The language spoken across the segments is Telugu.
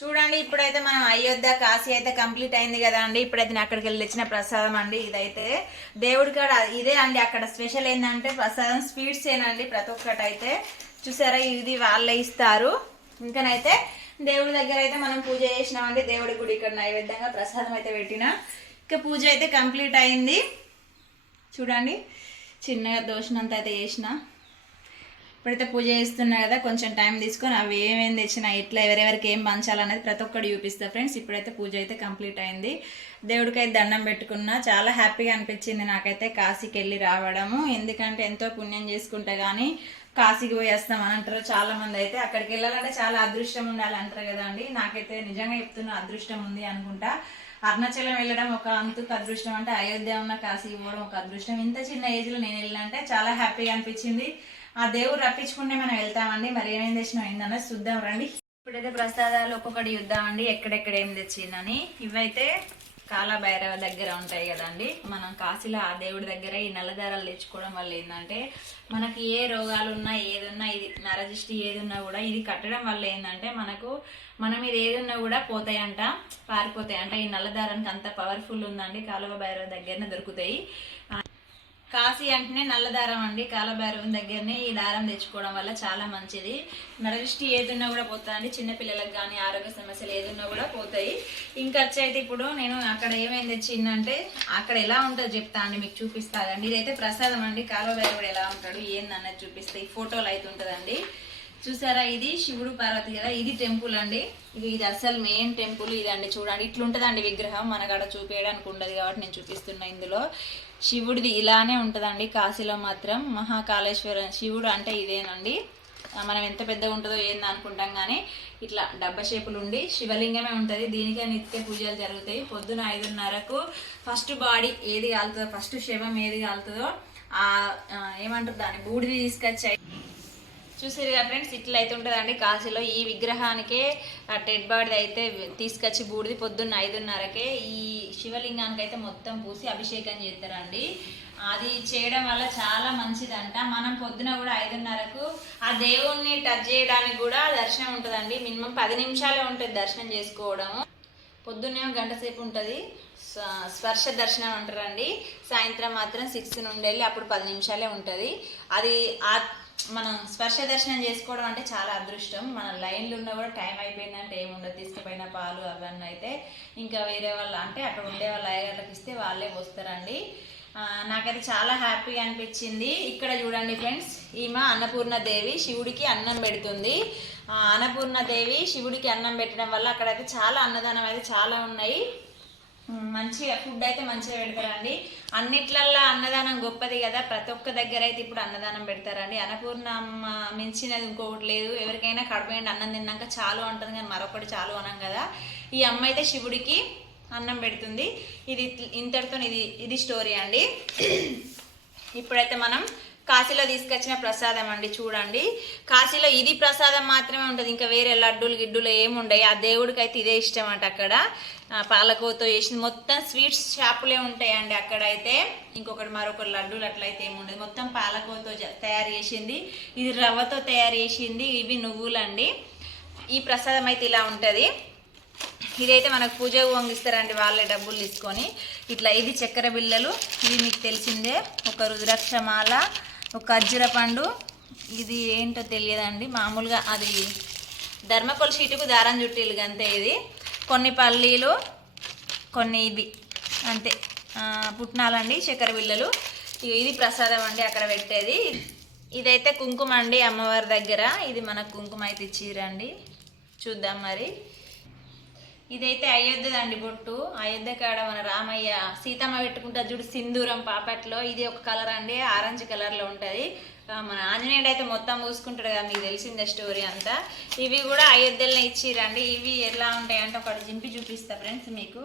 చూడండి ఇప్పుడైతే మనం అయోధ్య కాశీ అయితే కంప్లీట్ అయింది కదా అండి. ఇప్పుడైతే నేను అక్కడికి వెళ్ళి తెచ్చిన ప్రసాదం అండి. ఇదైతే దేవుడి కాడ ఇదే అండి అక్కడ స్పెషల్ ఏంటంటే ప్రసాదం స్వీట్స్ ఏనండి ప్రతి ఒక్కటి అయితే చూసారా ఇది వాళ్ళే ఇస్తారు. ఇంకనైతే దేవుడి దగ్గర అయితే మనం పూజ చేసినామండి. దేవుడి గుడి ఇక్కడ నైవేద్యంగా ప్రసాదం అయితే పెట్టిన. ఇక పూజ అయితే కంప్లీట్ అయింది. చూడండి చిన్నగా దోషనంత అయితే చేసిన. ఇప్పుడైతే పూజ చేస్తున్నా కదా కొంచెం టైం తీసుకొని అవి ఏమేమి తెచ్చినా ఎట్లా ఎవరెవరికి ఏం పంచాలనేది ప్రతి ఒక్కటి చూపిస్తా ఫ్రెండ్స్ ఇప్పుడైతే పూజ అయితే కంప్లీట్ అయింది. దేవుడికి దండం పెట్టుకున్నా. చాలా హ్యాపీగా అనిపించింది నాకైతే కాశీకి వెళ్ళి రావడము. ఎందుకంటే ఎంతో పుణ్యం చేసుకుంటే కానీ కాశీకి పోయి వస్తాం అని అంటారు చాలా మంది అయితే. అక్కడికి వెళ్ళాలంటే చాలా అదృష్టం ఉండాలి అంటారు కదా అండి. నాకైతే నిజంగా చెప్తున్నా అదృష్టం ఉంది అనుకుంటా. అరుణాచలం వెళ్ళడం ఒక అంతకు అదృష్టం. అంటే అయోధ్య ఉన్న కాశీ పోవడం ఒక అదృష్టం. ఇంత చిన్న ఏజ్లో నేను వెళ్ళాలంటే చాలా హ్యాపీగా అనిపించింది. ఆ దేవుడు రప్పించుకుంటే మనం వెళ్తామండి. మరి ఏమేం తెచ్చినా ఏందన్నది చూద్దాం రండి. ఇప్పుడైతే ప్రసాదాలు ఒక్కొక్కటి చూద్దామండి ఎక్కడెక్కడ ఏం తెచ్చిందని. ఇవైతే కాలభైరవ దగ్గర ఉంటాయి కదండి. మనం కాశీలో ఆ దేవుడి దగ్గర ఈ నల్లదారాలు తెచ్చుకోవడం వల్ల ఏంటంటే మనకి ఏ రోగాలు ఉన్నా ఏదున్నా ఇది నరదృష్టి ఏది కూడా ఇది కట్టడం వల్ల ఏంటంటే మనకు మనం ఇది ఏదున్నా కూడా పోతాయంట పారిపోతాయంట. ఈ నల్లదారానికి అంత పవర్ఫుల్ ఉందండి. కాలువ భైరవ దగ్గరనే దొరుకుతాయి. కాశీ అంటేనే నల్ల దారం అండి కాలభైరవం దగ్గరనే ఈ దారం తెచ్చుకోవడం వల్ల చాలా మంచిది. నరదృష్టి ఏదున్నా కూడా పోతుందండి చిన్నపిల్లలకు కానీ ఆరోగ్య సమస్యలు ఏదున్నా కూడా పోతాయి. ఇంకా వచ్చైతే ఇప్పుడు నేను అక్కడ ఏమేమి తెచ్చిందంటే అక్కడ ఎలా ఉంటుందో చెప్తా అండి మీకు చూపిస్తాదండి ఇదైతే ప్రసాదం అండి కాలభైరవుడు ఎలా ఉంటాడు ఏందన్నది చూపిస్తే ఈ ఫోటోలు అయితే ఉంటుందండి. చూసారా ఇది? శివుడు పార్వతి కదా ఇది టెంపుల్ అండి. ఇది ఇది అసలు మెయిన్ టెంపుల్ ఇదండి చూడండి. ఇట్లుంటదండి విగ్రహం మనకాడ చూపించడానికి ఉండదు కాబట్టి నేను చూపిస్తున్నా ఇందులో. శివుడిది ఇలానే ఉంటుందండి కాశీలో మాత్రం మహాకాళేశ్వర. శివుడు అంటే ఇదేనండి. మనం ఎంత పెద్దగా ఉంటుందో ఏంది అనుకుంటాం కానీ ఇట్లా డబ్బ షేపులు ఉండి శివలింగమే ఉంటుంది. దీనికే నిత్య పూజలు జరుగుతాయి. పొద్దున ఐదున్నరకు ఫస్ట్ బాడీ ఏది కాలుతుందో ఫస్ట్ శవం ఏది కాలుతుందో ఆ ఏమంటారు దాన్ని? బూడిది చూసారు చూసారుగా ఫ్రెండ్స్ ఇట్లా అయితే ఉంటుందండి కాశీలో. ఈ విగ్రహానికే ఆ టెడ్ బాడీ అయితే తీసుకొచ్చి బూడిది పొద్దున్న ఐదున్నరకే ఈ శివలింగానికి అయితే మొత్తం పూసి అభిషేకం చేస్తారండి. అది చేయడం వల్ల చాలా మంచిదంట. మనం పొద్దున కూడా ఐదున్నరకు ఆ దేవుణ్ణి టచ్ చేయడానికి కూడా దర్శనం ఉంటుందండి. మినిమం పది నిమిషాలే ఉంటుంది దర్శనం చేసుకోవడము. పొద్దున్నే గంట సేపు ఉంటుంది. స్పర్శ దర్శనం అంటారండి. సాయంత్రం మాత్రం సిక్స్ నుండి వెళ్ళి అప్పుడు పది నిమిషాలే ఉంటుంది. అది ఆ మనం స్పర్శ దర్శనం చేసుకోవడం అంటే చాలా అదృష్టం. మన లైన్లు ఉన్నా కూడా టైం అయిపోయిందంటే ఏముండదు తీసుకుపోయిన పాలు అవన్నీ అయితే ఇంకా వేరే వాళ్ళు అంటే అక్కడ ఉండే వాళ్ళ అయ్యగారికి ఇస్తే వాళ్ళే వస్తారండి నాకైతే చాలా హ్యాపీగా అనిపించింది. ఇక్కడ చూడండి ఫ్రెండ్స్ ఈమె అన్నపూర్ణ దేవి శివుడికి అన్నం పెడుతుంది. అన్నపూర్ణ దేవి శివుడికి అన్నం పెట్టడం వల్ల అక్కడైతే చాలా అన్నదానం అయితే చాలా ఉన్నాయి. మంచిగా ఫుడ్ అయితే మంచిగా పెడతారండి. అన్నిట్లల్లో అన్నదానం గొప్పది కదా. ప్రతి ఒక్క దగ్గర అయితే ఇప్పుడు అన్నదానం పెడతారండి. అన్నపూర్ణమ్మ మించినది ఇంకొకటి లేదు. ఎవరికైనా కడపండి అన్నం తిన్నాక చాలు అంటుంది కానీ మరొకటి చాలు అనం కదా. ఈ అమ్మ అయితే శివుడికి అన్నం పెడుతుంది. ఇది ఇంతటితో ఇది ఇది స్టోరీ అండి. ఇప్పుడైతే మనం కాశీలో తీసుకొచ్చిన ప్రసాదం అండి చూడండి. కాశీలో ఇది ప్రసాదం మాత్రమే ఉంటుంది. ఇంకా వేరే లడ్డూలు గిడ్డులు ఏమి ఉండవు ఆ దేవుడికి అయితే ఇదే ఇష్టం అంట అక్కడ. పాలకోతో పాలకోవతో చేసింది. మొత్తం స్వీట్స్ షాపులే ఉంటాయండి అక్కడైతే. ఇంకొకటి మరొకటి లడ్డూలు అట్లయితే ఏమి ఉండదు. మొత్తం పాలకోవతో తయారు చేసింది. ఇది రవ్వతో తయారు చేసింది. ఇవి నువ్వులండి. ఈ ప్రసాదం అయితే ఇలా ఉంటుంది. ఇదైతే మనకు పూజకు వంగిస్తారండి వాళ్ళే డబ్బులు తీసుకొని. ఇట్లా ఇది చక్కెర బిళ్ళలు. ఇది మీకు తెలిసిందే. ఒక రుద్రాక్షమాల ఒక ఖర్జూర పండు ఇది ఏంటో తెలియదండి. మామూలుగా అది ధర్మకొల షీటుకు దారం చుట్టీలు అంతే ఇది. కొన్ని పల్లీలు కొన్ని ఇవి అంతే. పుట్నాలండి చక్కెర బిళ్ళలు. ఇది ప్రసాదం అండి అక్కడ పెట్టేది. ఇదైతే కుంకుమ అండి అమ్మవారి దగ్గర. ఇది మనకు కుంకుమ అయితే ఇచ్చిరండి చూద్దాం మరి. ఇదైతే అయోధ్యదండి బొట్టు. అయోధ్య కాడ మన రామయ్య సీతమ్మ పెట్టుకుంటా చూడు సింధూరం పాపట్లో. ఇది ఒక కలర్ అండి ఆరెంజ్ కలర్లో ఉంటుంది. మన ఆంజనేయుడు అయితే మొత్తం పూసుకుంటాడు కదా మీకు తెలిసిందే స్టోరీ అంతా. ఇవి కూడా అయోధ్యలో ఇచ్చిరండి. ఇవి ఎలా ఉంటాయి అంటే ఒకటి జింపి చూపిస్తా ఫ్రెండ్స్ మీకు.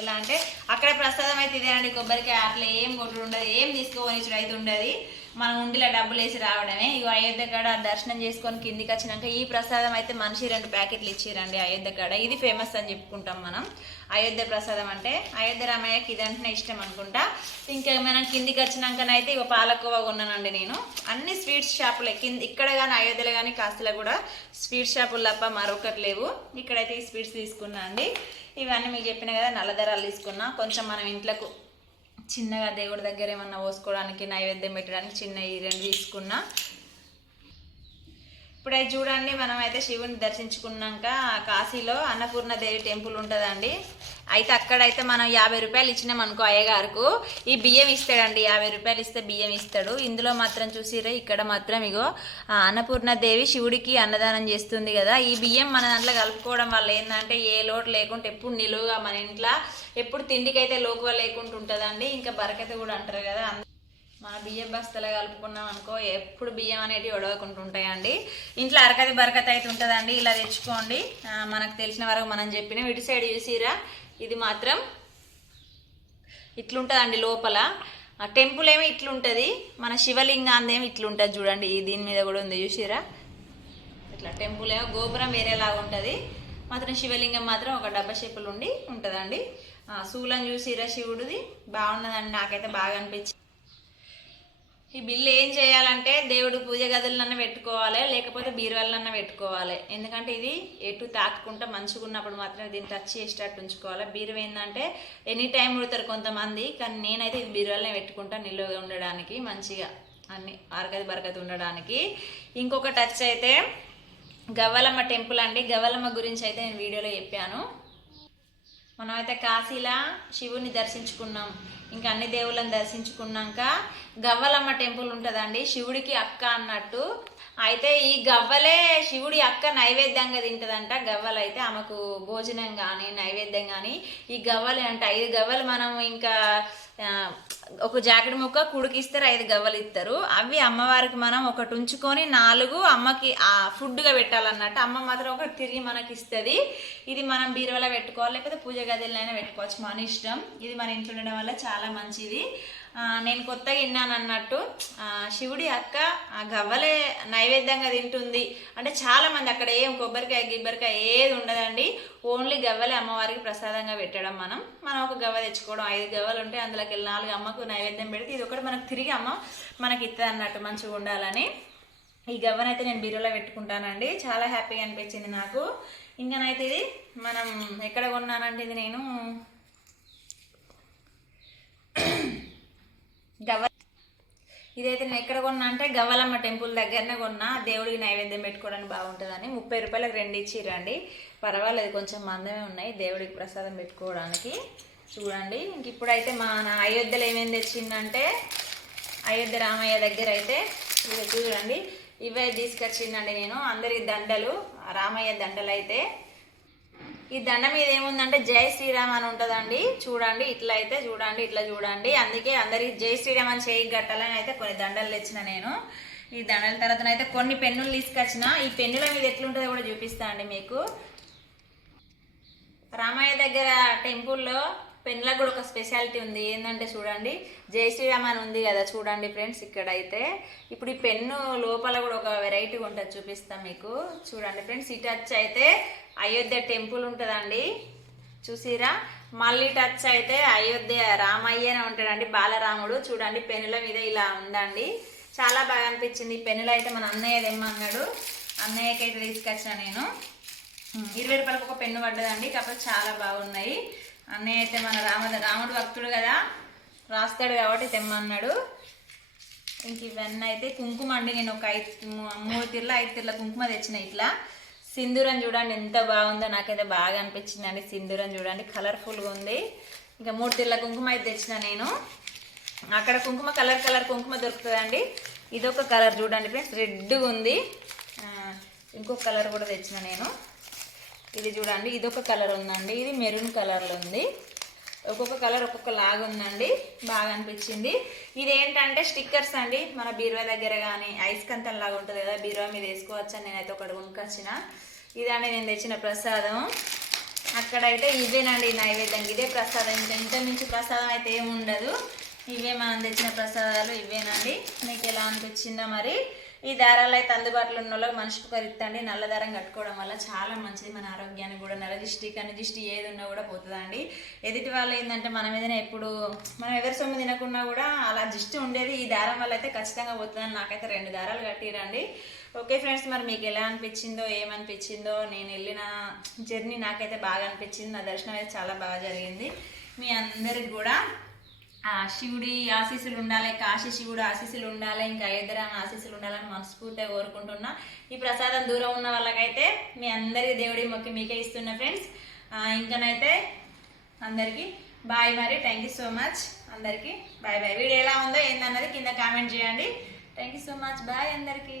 ఎలా అంటే అక్కడ ప్రసాదం అయితే ఇదేనండి కొబ్బరికాయ అట్లా ఏం కొట్టుడు ఉండదు. ఏం తీసుకోవనిచ్చుడు అయితే ఉండదు. మనం ఉండిలో డబ్బులు వేసి రావడమే. ఇక అయోధ్య కాడ దర్శనం చేసుకొని కిందికి వచ్చినాక ఈ ప్రసాదం అయితే మనిషి రెండు ప్యాకెట్లు ఇచ్చిరండి అయోధ్య కాడ. ఇది ఫేమస్ అని చెప్పుకుంటాం మనం. అయోధ్య ప్రసాదం అంటే అయోధ్య రామయ్యకి ఇది అంటేనే ఇష్టం అనుకుంటా. ఇంకా మనం కిందికి వచ్చినాకనైతే ఇక పాలకోవా కొన్నానండి నేను. అన్ని స్వీట్స్ షాపులే. కింద ఇక్కడ కానీ అయోధ్యలో కానీ కాస్తలో కూడా స్వీట్ షాపులు తప్ప మరొకటి లేవు. ఇక్కడైతే ఈ స్వీట్స్ తీసుకున్నా అండి. ఇవన్నీ మీకు చెప్పిన కదా నల్లదరాలు తీసుకున్నా. కొంచెం మనం ఇంట్లోకు చిన్నగా దేవుడి దగ్గర ఏమన్నా పోసుకోవడానికి నైవేద్యం పెట్టడానికి చిన్న ఈ రెండు తీసుకున్నా. ఇప్పుడైతే చూడండి మనం అయితే శివుని దర్శించుకున్నాక కాశీలో అన్నపూర్ణ దేవి టెంపుల్ ఉంటుందండి. అయితే అక్కడైతే మనం యాభై రూపాయలు ఇచ్చినాం అనుకో అయ్యగారుకు. ఈ బియ్యం ఇస్తాడండి యాభై రూపాయలు ఇస్తే బియ్యం ఇస్తాడు. ఇందులో మాత్రం చూసిరే ఇక్కడ మాత్రం ఇగో అన్నపూర్ణ దేవి శివుడికి అన్నదానం చేస్తుంది కదా. ఈ బియ్యం మన దాంట్లో కలుపుకోవడం వల్ల ఏంటంటే ఏ లోటు లేకుండా ఎప్పుడు నిలువుగా మన ఇంట్లో ఎప్పుడు తిండికైతే లోకువ లేకుండా ఉంటుందండి ఇంకా బరకత కూడా అంటారు కదా మన బియ్యం బస్తలు కలుపుకున్నాం అనుకో ఎప్పుడు బియ్యం అనేటివి ఒడవకుండా ఉంటాయండి ఇంట్లో అరకది బరకత అయితే ఉంటుందండి ఇలా తెచ్చుకోండి. మనకు తెలిసిన వరకు మనం చెప్పిన ఇటు సైడ్ చూసిరా? ఇది మాత్రం ఇట్లుంటుందండి లోపల. టెంపుల్ ఏమి ఇట్లుంటుంది మన శివలింగాందేమో ఇట్లుంటుంది చూడండి ఈ దీని మీద కూడా ఉంది చూసిరా? ఇట్లా టెంపుల్ ఏమో గోపురం వేరేలాగా ఉంటుంది. మాత్రం శివలింగం మాత్రం ఒక డబ్బా షేపులు ఉండి ఉంటుందండి. శూలం చూసిరా శివుడిది? బాగున్నదండి నాకైతే బాగా అనిపించింది. ఈ బిల్లు ఏం చేయాలంటే దేవుడు పూజ గదులన్నా పెట్టుకోవాలి లేకపోతే బీరువాలన్నా పెట్టుకోవాలి. ఎందుకంటే ఇది ఎటు తాకకుండా మంచిగా ఉన్నప్పుడు మాత్రమే దీన్ని టచ్ చేసేటట్టు ఉంచుకోవాలి. బీరువ ఏంటంటే ఎనీ టైం ఉడతారు కొంతమంది కానీ నేనైతే ఇది బీరువాలనే పెట్టుకుంటా నిల్వగా ఉండడానికి మంచిగా అన్ని అరగది బరగతి ఉండడానికి. ఇంకొక టచ్ అయితే గవ్వలమ్మ టెంపుల్ అండి. గవ్వలమ్మ గురించి అయితే నేను వీడియోలో చెప్పాను. మనమైతే కాశీలా శివుని దర్శించుకున్నాం. ఇంకా అన్ని దేవుళ్ళని దర్శించుకున్నాక గవ్వలమ్మ టెంపుల్ ఉంటుందండి. శివుడికి అక్క అన్నట్టు. అయితే ఈ గవ్వలే శివుడి అక్క నైవేద్యంగా తింటదంట. గవ్వలు అయితే ఆమెకు భోజనం కానీ నైవేద్యం కానీ ఈ గవ్వలే అంట. ఐదు గవ్వలు మనం ఇంకా ఒక జాకెట్ ముక్క కుడికిస్తారు ఐదు గవ్వలు ఇస్తారు. అవి అమ్మవారికి మనం ఒకటి ఉంచుకొని నాలుగు అమ్మకి ఆ ఫుడ్గా పెట్టాలన్నట్టు అమ్మ మాత్రం ఒకటి తిరిగి మనకి ఇస్తుంది ఇది మనం బీరువాలో పెట్టుకోవాలి లేకపోతే పూజ గదిలోనైనా పెట్టుకోవచ్చు మన ఇష్టం. ఇది మన ఇంట్లో ఉండడం వల్ల చాలా మంచిది. నేను కొత్తగా విన్నాను అన్నట్టు. శివుడి అక్క ఆ గవ్వలే నైవేద్యంగా తింటుంది. అంటే చాలా మంది అక్కడ ఏం కొబ్బరికాయ గిబ్బరికాయ ఏది ఉండదండి. ఓన్లీ గవ్వలే అమ్మవారికి ప్రసాదంగా పెట్టడం మనం. మనం ఒక గవ్వ తెచ్చుకోవడం ఐదు గవ్వలు ఉంటే అందులోకి వెళ్ళి నాలుగు అమ్మకు నైవేద్యం పెడితే ఇది ఒకటి మనకు తిరిగి అమ్మ మనకి ఇస్తుంది అన్నట్టు మంచిగా ఉండాలని. ఈ గవ్వనైతే నేను బీరోలో పెట్టుకుంటానండి. చాలా హ్యాపీగా అనిపించింది నాకు. ఇంకానైతే ఇది మనం ఎక్కడ కొన్నానంటే ఇది నేను గవ్వ ఇదైతే నేను ఎక్కడ కొన్నా అంటే గవ్వలమ్మ టెంపుల్ దగ్గరనే కొన్నా. దేవుడికి నైవేద్యం పెట్టుకోవడానికి బాగుంటుందని. ముప్పై రూపాయలకు రెండు ఇచ్చిరండి పర్వాలేదు కొంచెం మందమే ఉన్నాయి. దేవుడికి ప్రసాదం పెట్టుకోవడానికి. చూడండి. ఇంక ఇప్పుడైతే మా అయోధ్యలో ఏమేమి తెచ్చిందంటే అయోధ్య రామయ్య దగ్గర అయితే చూడండి. ఇవే తీసుకొచ్చిందండి నేను. అందరికి దండలు రామయ్య దండలు అయితే ఈ దండ మీద ఏముందంటే జై శ్రీరామ్ అని ఉంటుందండి. చూడండి ఇట్లా అయితే చూడండి ఇట్లా చూడండి. అందుకే అందరికి జై శ్రీరామ్ అని చేయి గట్టాలని అయితే కొన్ని దండలు తెచ్చిన నేను. ఈ దండల తర్వాత అయితే కొన్ని పెన్నులు తీసుకొచ్చిన. ఈ పెన్నుల మీద ఎట్లుంటుందో కూడా చూపిస్తా అండి మీకు. రామయ్య దగ్గర టెంపుల్లో పెన్నులకు కూడా ఒక స్పెషాలిటీ ఉంది. ఏంటంటే చూడండి జై శ్రీరామ్ అని ఉంది కదా చూడండి ఫ్రెండ్స్ ఇక్కడ అయితే ఇప్పుడు ఈ పెన్ను లోపల కూడా ఒక వెరైటీ ఉంటుంది చూపిస్తాం మీకు. చూడండి ఫ్రెండ్స్ ఇటు వచ్చి అయితే అయోధ్య టెంపుల్ ఉంటుందండి. చూసిరా? మళ్ళీ టచ్ అయితే అయోధ్య రామయ్యనే ఉంటాడండి బాలరాముడు. చూడండి పెన్నుల మీద ఇలా ఉందండి. చాలా బాగా అనిపించింది. ఈ పెన్నులు అయితే మన అన్నయ్య తెమ్మన్నాడు. అన్నయ్యకి అయితే తీసుకొచ్చిన నేను. ఇరవై రూపాయలకు ఒక పెన్ను పడ్డదండి. కాకపోతే చాలా బాగున్నాయి. అన్నయ్య అయితే మన రామ రాముడు భక్తుడు కదా. రాస్తాడు కాబట్టి తెమ్మన్నాడు. ఇంక ఇవన్నీ అయితే కుంకుమ అండి. నేను ఒక ఐదు మూడు తిర్ల ఐదు తిర్ల కుంకుమ తెచ్చిన ఇట్లా. సింధూరం చూడండి ఎంత బాగుందో నాకైతే బాగా అనిపించింది అండి సింధూరం చూడండి కలర్ఫుల్గా ఉంది. ఇంకా మూడు తెల్ల కుంకుమ అయితే తెచ్చిన నేను. అక్కడ కుంకుమ కలర్ కలర్ కుంకుమ దొరుకుతుందండి. ఇదొక కలర్ చూడండి ఫ్రెండ్స్ రెడ్గా ఉంది. ఇంకొక కలర్ కూడా తెచ్చిన నేను. ఇది చూడండి ఇదొక కలర్ ఉందండి. ఇది మెరూన్ కలర్లో ఉంది. ఒక్కొక్క కలర్ ఒక్కొక్క లాగా ఉందండి. బాగా అనిపించింది. ఇది ఏంటంటే స్టిక్కర్స్ అండి. మన బీరువా దగ్గర కానీ ఐస్ కంతం లాగా ఉంటుంది కదా బీరువా మీద వేసుకోవచ్చు అని నేనైతే ఒకటి కొనుక్కొచ్చిన. ఇదండి నేను తెచ్చిన ప్రసాదం. అక్కడైతే ఇదేనండి నైవేద్యం. ఇదే ప్రసాదం. ఇంకా ఇంత మించి ప్రసాదం అయితే ఏమి ఉండదు. ఇవే మనం తెచ్చిన ప్రసాదాలు ఇవేనండి. మీకు ఎలా అనిపించిందో మరి ఈ దారాలు అయితే అందుబాటులో ఉన్న వాళ్ళకి మనిషికి ఒకరు ఇస్తండి నల్ల దారం కట్టుకోవడం వల్ల చాలా మంచిది. మన ఆరోగ్యానికి కూడా నల్ల దిష్టి కన్ను దిష్టి ఏది ఉన్నా కూడా పోతుందండి ఎదుటి వాళ్ళు ఏంటంటే మనం ఏదైనా ఎప్పుడు మనం ఎవరి సొమ్ము తినకున్నా కూడా అలా దిష్టి ఉండేది ఈ దారం వల్ల అయితే ఖచ్చితంగా పోతుందని నాకైతే రెండు దారాలు కట్టిరండి. ఓకే ఫ్రెండ్స్ మరి మీకు ఎలా అనిపించిందో ఏమనిపించిందో నేను వెళ్ళిన జర్నీ నాకైతే బాగా అనిపించింది. నా దర్శనం అయితే చాలా బాగా జరిగింది. మీ అందరికి కూడా శివుడి ఆశీస్సులు ఉండాలి కాశీ శివుడు ఆశీస్సులు ఉండాలి ఇంకా అయోధ్యరామ ఆశీస్సులు ఉండాలని మనస్ఫూర్తిగా కోరుకుంటున్నా. ఈ ప్రసాదం దూరం ఉన్న వాళ్ళకైతే మీ అందరికీ దేవుడి మొక్కి మీకే ఇస్తున్నా ఫ్రెండ్స్. ఇంకనైతే అందరికీ బాయ్ మరి. థ్యాంక్ యూ సో మచ్ అందరికీ బాయ్ బాయ్. వీడియో ఎలా ఉందో ఏందన్నది కింద కామెంట్ చేయండి. Thank you so much bye అందరికీ.